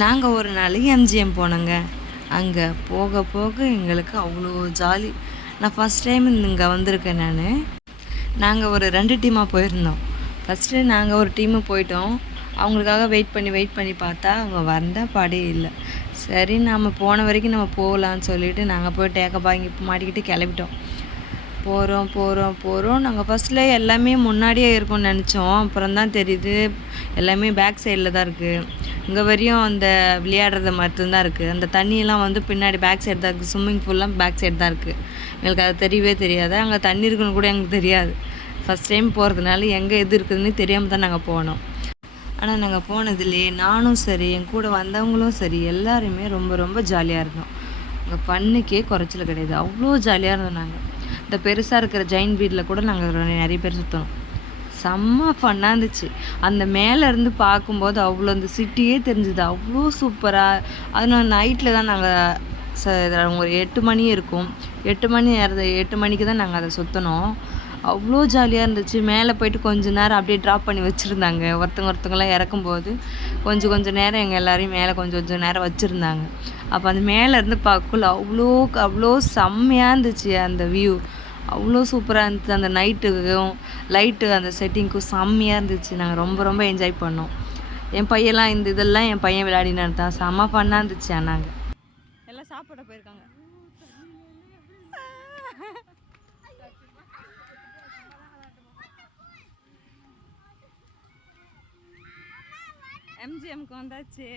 நாங்கள் ஒரு நாள் எம்ஜிஎம் போனோங்க. அங்கே போக போக எங்களுக்கு அவ்வளோ ஜாலி. நான் ஃபஸ்ட் டைம் இங்கே வந்திருக்கேன். நாங்கள் ஒரு 2 டீமாக போயிருந்தோம். ஃபஸ்ட்டு நாங்கள் ஒரு டீமு போயிட்டோம். அவங்களுக்காக வெயிட் பண்ணி பார்த்தா அவங்க வந்த பாடே இல்லை. சரி நம்ம போன வரைக்கும் நம்ம போகலான்னு சொல்லிவிட்டு நாங்கள் போய் டேக்கப்பாக இங்கே மாட்டிக்கிட்டு கிளம்பிட்டோம். போகிறோம். நாங்கள் ஃபஸ்ட்டில் எல்லாமே முன்னாடியே இருக்கும்னு நினச்சோம். அப்புறம் தான் தெரியுது எல்லாமே பேக் சைடில் தான் இருக்குது. இங்கே வரையும் அந்த விளையாடுறது மட்டும்தான் இருக்குது. அந்த தண்ணியெல்லாம் வந்து பின்னாடி பேக் சைடு தான் இருக்குது. ஸ்விம்மிங் பூல்லாம் பேக் சைடு தான் இருக்குது. எங்களுக்கு அது தெரியவே தெரியாது. அங்கே தண்ணி இருக்குன்னு கூட எங்களுக்கு தெரியாது. ஃபஸ்ட் டைம் போகிறதுனால எங்கே எது இருக்குதுன்னு தெரியாமல் தான் நாங்கள் போனோம். ஆனால் நாங்கள் போனதுலேயே நானும் சரி, என் கூட வந்தவங்களும் சரி, எல்லாருமே ரொம்ப ரொம்ப ஜாலியாக இருந்தோம். அங்கே ஃபன்னுக்கே குறைச்சல் கிடையாது. அவ்வளோ ஜாலியாக இருந்தோம். நாங்கள் இந்த பெருசாக இருக்கிற ஜெயின் வீட்டில் கூட நாங்கள் நிறைய பேர் சுற்றணும். செம்ம ஃபன்னாக இருந்துச்சு. அந்த மேலேருந்து பார்க்கும்போது அவ்வளோ அந்த சிட்டியே தெரிஞ்சுது. அவ்வளோ சூப்பராக. அது நைட்டில் தான் நாங்கள் ஒரு 8 மணி இருக்கும். 8 மணிக்கு தான் நாங்கள் அதை சுற்றினோம். அவ்வளோ ஜாலியாக இருந்துச்சு. மேலே போய்ட்டு கொஞ்சம் நேரம் அப்படியே ட்ராப் பண்ணி வச்சுருந்தாங்க. ஒருத்தவங்களாம் இறக்கும்போது கொஞ்சம் நேரம் எங்கள் எல்லோரையும் மேலே கொஞ்சம் நேரம் வச்சுருந்தாங்க. அப்போ அந்த மேலேருந்து பார்க்கக்குள்ள அவ்வளோ செம்மையாக இருந்துச்சு. அந்த வியூ அவ்வளோ சூப்பராக இருந்துச்சு. அந்த நைட்டுக்கும் லைட்டு அந்த செட்டிங்க்கும் செம்மையாக இருந்துச்சு. நாங்கள் ரொம்ப ரொம்ப என்ஜாய் பண்ணோம். என் பையன்லாம் இதெல்லாம் என் பையன் விளையாடினான் தான். செம்ம ஃபன்னாக இருந்துச்சு. நாங்கள் எல்லாம் சாப்பிட போயிருக்காங்க. எம்ஜிஎம்க்கு வந்தாச்சு.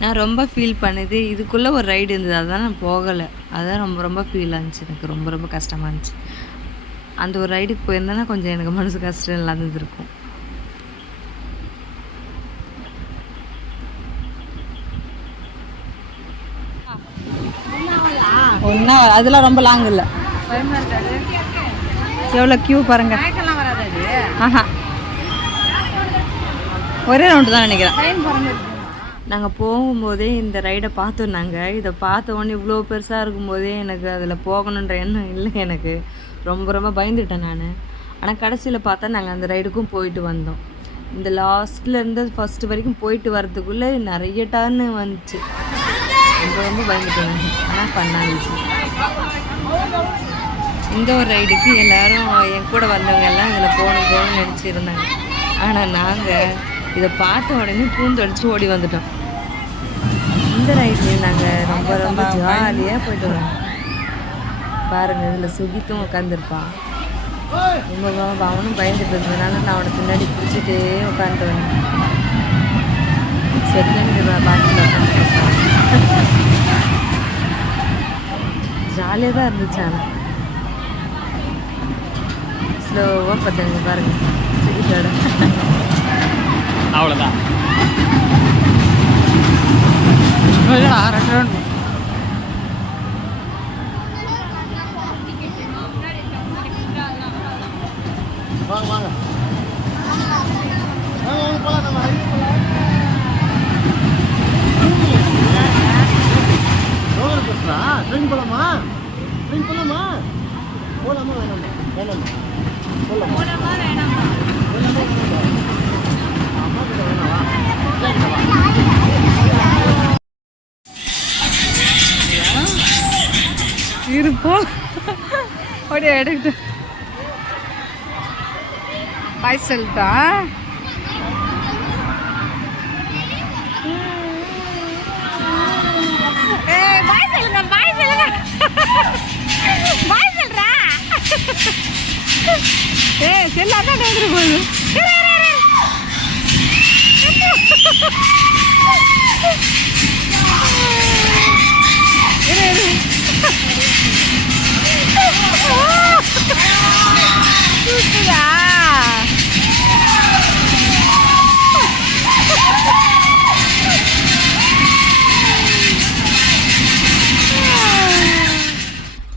நான் ரொம்ப ஃபீல் பண்ணுது. இதுக்குள்ளே ஒரு ரைடு இருந்தது, அதான் நான் போகலை. அதுதான் ரொம்ப ரொம்ப ஃபீலாக இருந்துச்சு. எனக்கு ரொம்ப ரொம்ப கஷ்டமாக இருந்துச்சு. அந்த ஒரு ரைடுக்கு போயிருந்தேன்னா கொஞ்சம் எனக்கு மனசு கஷ்டம் இல்லாதது இருக்கும். ஒன்றா அதெல்லாம் ரொம்ப லாங் இல்லை. எவ்வளோ க்யூ பாருங்க. ஆஹா, ஒரே ரவுண்டு தான் நினைக்கிறேன். நாங்கள் போகும்போதே இந்த ரைடை பார்த்தோம். இதை பார்த்த உடனே இவ்வளோ பெருசாக இருக்கும்போதே எனக்கு அதில் போகணுன்ற எண்ணம் இல்லை. எனக்கு ரொம்ப ரொம்ப பயந்துட்டேன் நான். ஆனால் கடைசியில் பார்த்தா நாங்கள் அந்த ரைடுக்கும் போயிட்டு வந்தோம். இந்த லாஸ்ட்லேருந்து ஃபஸ்ட்டு வரைக்கும் போயிட்டு வர்றதுக்குள்ளே நிறைய டர்னு வந்துச்சு. ரொம்ப ரொம்ப பயந்துட்டேன். ஆனால் பண்ணாச்சு. இந்த ஒரு ரைடுக்கு எல்லோரும் என் கூட வந்தவங்க எல்லாம் இதில் போகணும்னு நினச்சிருந்தாங்க. ஆனால் நாங்கள் இதை பார்த்த உடனே பூந்தடிச்சு ஓடி வந்துட்டோம். இந்த ரைட்லேயும் நாங்கள் ரொம்ப ரொம்ப ஜாலியாக போய்ட்டு வரோம். பாருங்கள், இதில் சுகித்தும் உட்காந்துருப்பான். ரொம்ப அவனும் பயந்துட்டு இருந்ததுனால நான் அவனை பின்னாடி பிடிச்சிட்டே உட்காந்துட்டு வந்தேன். செகண்ட் பார்த்து ஜாலியாக தான் இருந்துச்சு. ஆனால் ஸ்லோவாக பார்த்தாங்க பாருங்கள் சுகித்தோட. அவ்வளோதான். வாங்க ட்ரெயின் போலாமா? இருப்போம் அப்படியே எடுக்கிட்டு பாய் சொல்லிட்டா. பாய் சொல்லுங்க பாய் சொல்றா. செல்லாதான் வந்துட்டு போகுது.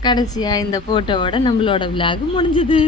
கடைசியாக இந்த ஃபோட்டோவோட நம்மளோட விலாக் முடிஞ்சுது.